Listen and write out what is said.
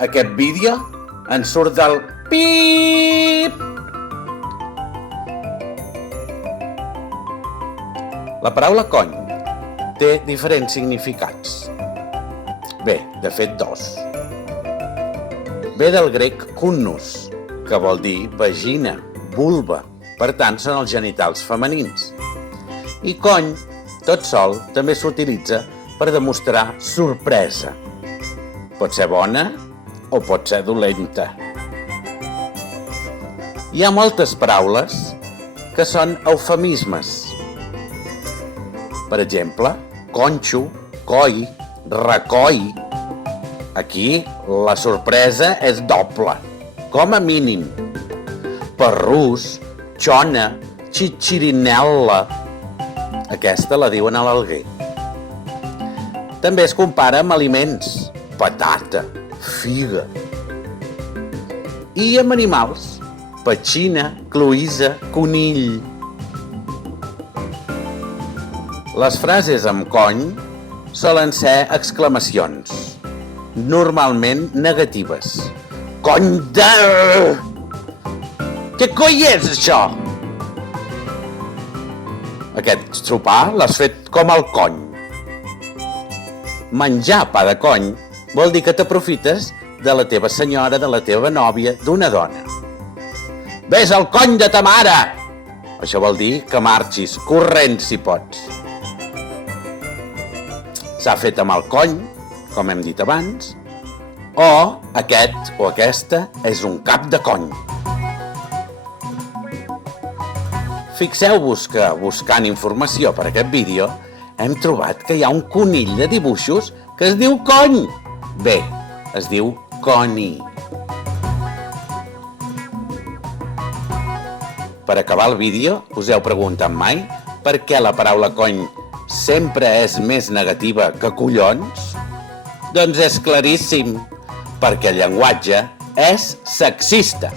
aquest vídeo en surt del pip. La paraula cony té diferents significats. Bé, de fet, dos. Ve del grec kunnus, que vol dir vagina, vulva, per tant són els genitals femenins. I cony, tot sol, també s'utilitza per demostrar sorpresa. Pot ser bona o pot ser dolenta. Hi ha moltes paraules que són eufemismes. Per exemple, conxo, coi, recoll. Aquí la sorpresa és doble, com a mínim. Parrús, xona, xitxirinel·la. Aquesta la diuen a l'Alguer. També es compara amb aliments, patata, figa. I amb animals, petxina, cloïssa, conill. Les frases amb cony solen ser exclamacions, normalment negatives. Cony de... Què coi és això? Aquest sopar l'has fet com el cony. Menjar pa de cony vol dir que t'aprofites de la teva senyora, de la teva nòvia, d'una dona. Ves al cony de ta mare! Això vol dir que marxis, corrent si pots. S'ha fet amb el cony, com hem dit abans, o aquest o aquesta és un cap de cony. Fixeu-vos que, buscant informació per aquest vídeo, hem trobat que hi ha un conill de dibuixos que es diu cony. Bé, es diu coni. Per acabar el vídeo, us heu preguntat mai per què la paraula cony sempre és més negativa que collons? Doncs és claríssim, perquè el llenguatge és sexista.